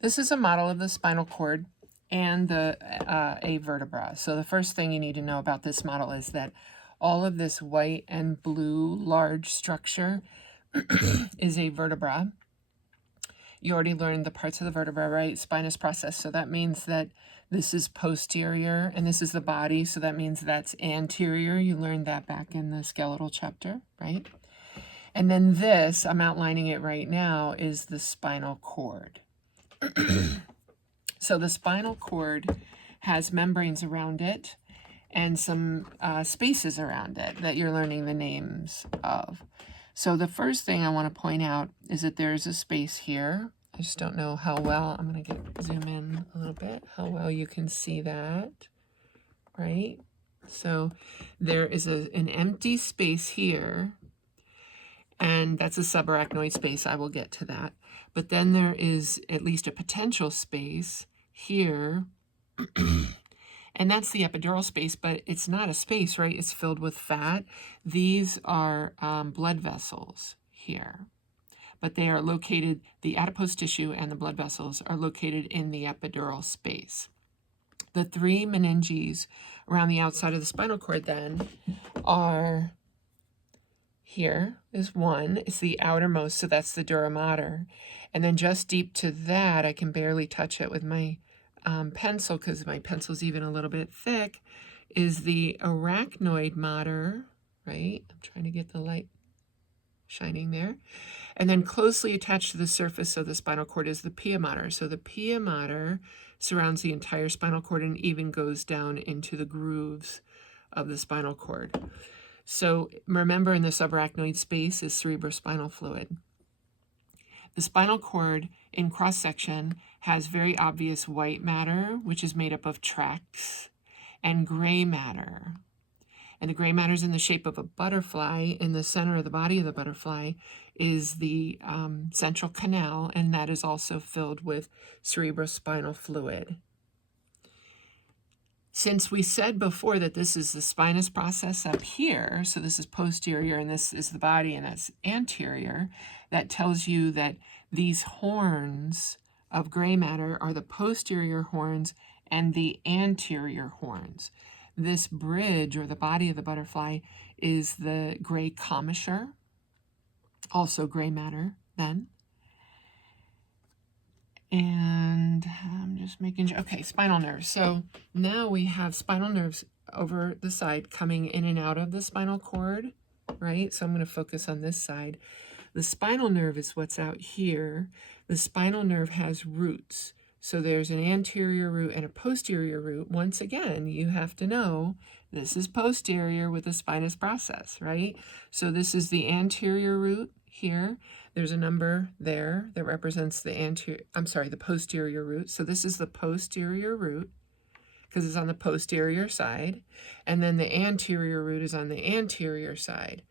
This is a model of the spinal cord and the a vertebra. So the first thing you need to know about this model is that all of this white and blue large structure is a vertebra. You already learned the parts of the vertebra, right? Spinous process. So that means that this is posterior and this is the body. So that means that's anterior. You learned that back in the skeletal chapter, right? And then this, I'm outlining it right now, is the spinal cord. So the spinal cord has membranes around it and some spaces around it that you're learning the names of. So the first thing I want to point out is that there's a space here. I just don't know how well, I'm going to zoom in a little bit, how well you can see that, right? So there is an empty space here, and that's a subarachnoid space. I will get to that. But then there is at least a potential space here, and that's the epidural space, but it's not a space, right? It's filled with fat. These are blood vessels here, but they are located, the adipose tissue and the blood vessels are located in the epidural space. The three meninges around the outside of the spinal cord then are, here is one, it's the outermost, so that's the dura mater. And then just deep to that, I can barely touch it with my pencil because my pencil's even a little bit thick, is the arachnoid mater, right? I'm trying to get the light shining there. And then closely attached to the surface of the spinal cord is the pia mater. So the pia mater surrounds the entire spinal cord and even goes down into the grooves of the spinal cord. So remember, in the subarachnoid space is cerebrospinal fluid. The spinal cord in cross-section has very obvious white matter, which is made up of tracts, and gray matter. And the gray matter is in the shape of a butterfly. In the center of the body of the butterfly is the central canal, and that is also filled with cerebrospinal fluid. Since we said before that this is the spinous process up here, so this is posterior and this is the body and that's anterior, that tells you that these horns of gray matter are the posterior horns and the anterior horns. This bridge, or the body of the butterfly, is the gray commissure, also gray matter then. And I'm just making sure, okay, spinal nerves. So now we have spinal nerves over the side coming in and out of the spinal cord, right? So I'm going to focus on this side. The spinal nerve is what's out here. The spinal nerve has roots. So there's an anterior root and a posterior root. Once again, you have to know this is posterior with the spinous process, right? So this is the anterior root here. There's a number there that represents the posterior root. So this is the posterior root because it's on the posterior side. And then the anterior root is on the anterior side.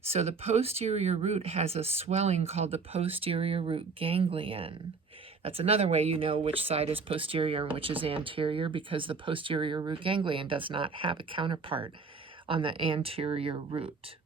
So the posterior root has a swelling called the posterior root ganglion. That's another way you know which side is posterior and which is anterior, because the posterior root ganglion does not have a counterpart on the anterior root.